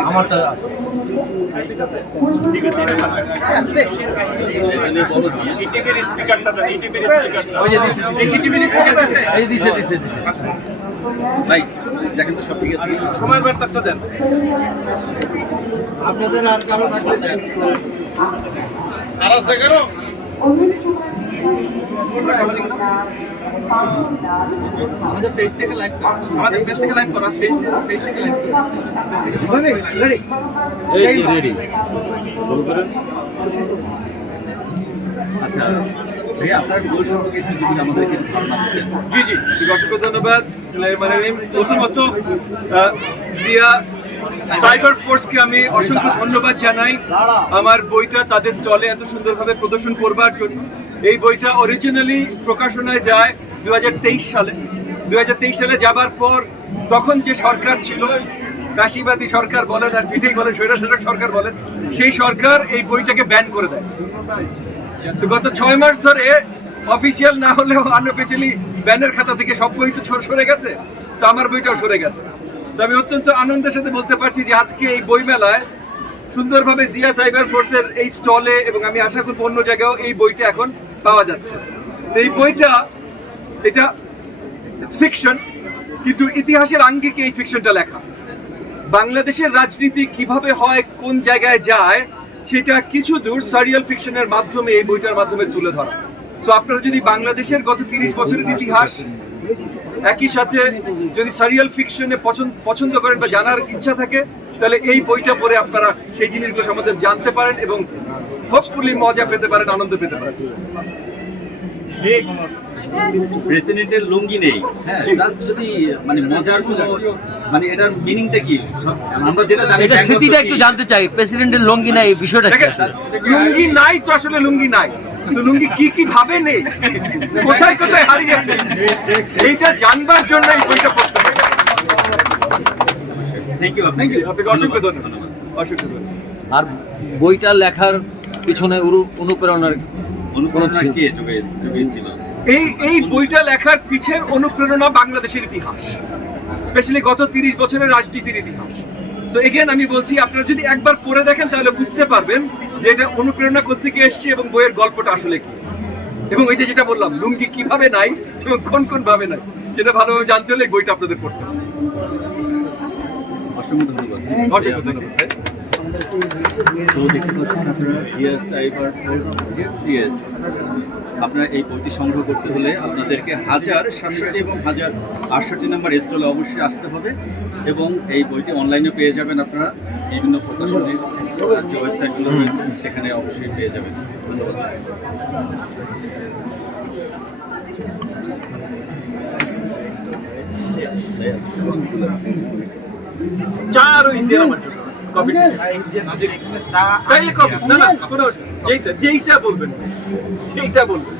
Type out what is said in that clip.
আমারটা ইটিভির স্পিকারটা স্পিকারটা আছে দিছে দিছে দিছে। ভাই দেখেন তো সব ঠিক আছে। সময়ের বার্তাটা দেন। আপনাদের আর কারও থাকলে দেন। আমাদের পেজ থেকে লাইভ করো। আমাদের পেজ থেকে লাইভ করো পেজ থেকে পেজ থেকে লাইভ করো। রেডি এই রেডি শুরু করেন। আচ্ছা জি জি। অসংখ্য ধন্যবাদ। প্রথমত জিয়া সাইবার ফোর্সকে আমি অসংখ্য ধন্যবাদ জানাই। আমার বইটা তাদের স্টলে এত সুন্দরভাবে প্রদর্শন করবার জন্য। এই বইটা অরিজিনালি প্রকাশনায় যায় দুই হাজার তেইশ সালে। দুই হাজার তেইশ সালে যাবার পর তখন যে সরকার ছিল কাশিবাদী সরকার বলেন আর যেটাই বলেন স্বৈরাশাসক সরকার বলেন, সেই সরকার এই বইটাকে ব্যান করে দেয়। তো গত ছয় মাস ধরে অফিসিয়াল না হলেও আনঅফিসিয়ালি ব্যানের খাতা থেকে সব বই তো সর- গেছে, তো আমার বইটাও সরে গেছে। তো আমি অত্যন্ত আনন্দের সাথে বলতে পারছি যে আজকে এই বই মেলায় সুন্দরভাবে জিয়া সাইবার ফোর্সের এই স্টলে এবং আমি আশা করব অন্য জায়গায়ও এই বইটা এখন পাওয়া যাচ্ছে। তো এই বইটা, এটা ফিকশন কিন্তু ইতিহাসের আঙ্গিকে এই ফিকশনটা লেখা। বাংলাদেশের রাজনীতি কীভাবে হয়, কোন জায়গায় যায় সেটা কিছু দূর সারিয়াল ফিকশনের মাধ্যমে এই বইটার মাধ্যমে তুলে ধরা। তো আপনারা যদি বাংলাদেশের গত তিরিশ বছরের ইতিহাস একই সাথে যদি সারিয়াল ফিকশনে পছন্দ পছন্দ করেন বা জানার ইচ্ছা থাকে, তাহলে এই বইটা পড়ে আপনারা সেই জিনিসগুলো সম্বন্ধে জানতে পারেন এবং হোপফুলি মজা পেতে পারেন, আনন্দ পেতে পারেন। প্রেসিডেন্টের লুঙ্গি নেই। হ্যাঁ জাস্ট যদি মানে মজার কোনো মানে এটার মিনিংটা কি? আমরা যেটা জানি এটা স্মৃতিটা একটু জানতে চাই প্রেসিডেন্টের লঙ্গি নাই এই বিষয়টা? লুঙ্গি নাই তো আসলে লুঙ্গি নাই। তো লুঙ্গি কি কি ভাবে নেই? কোথায় কোথায় হারিয়েছে এইটা জানবার জন্য এই বইটা পড়তে হবে। থ্যাংক ইউ আপনাকে আপনাকে অসংখ্য ধন্যবাদ। অসংখ্য ধন্যবাদ। আর বইটা লেখার পিছনে অনুপ্রেরণার অনুপ্রেরণা কে যোগে যোগিয়েছিল এই এই বইটা লেখার পিছের অনুপ্রেরণা বাংলাদেশের ইতিহাস। স্পেশালি গত তিরিশ বছরের রাজনীতির ইতিহাস। সো এগেন আমি বলছি আপনারা যদি একবার পড়ে দেখেন তাহলে বুঝতে পারবেন যে এটা অনুপ্রেরণা কোথেকে এসছে এবং বইয়ের গল্পটা আসলে কি। এবং এই যে যেটা বললাম লুঙ্গি কীভাবে নাই এবং কোন কোন ভাবে নাই সেটা ভালোভাবে জানতে হলে বইটা আপনাদের পড়তে হবে। অসংখ্য ধন্যবাদ। অসংখ্য ধন্যবাদ। তো দেখতে পাচ্ছেন আপনারা জিএস সাইবার ফোর্স জিএসসিএস। আপনারা এই বইটি সংগ্রহ করতে হলে আপনাদেরকে হাজার সাতষট্টি এবং হাজার আটষট্টি নম্বর স্টলে অবশ্যই আসতে হবে এবং এই বইটি অনলাইনে পেয়ে যাবেন আপনারা। বিভিন্ন প্রকাশনীর যে ওয়েবসাইটগুলো রয়েছে সেখানে অবশ্যই পেয়ে যাবেন। ধন্যবাদ। চা কফি যেইটা যেইটা বলবেন যেইটা বলবেন।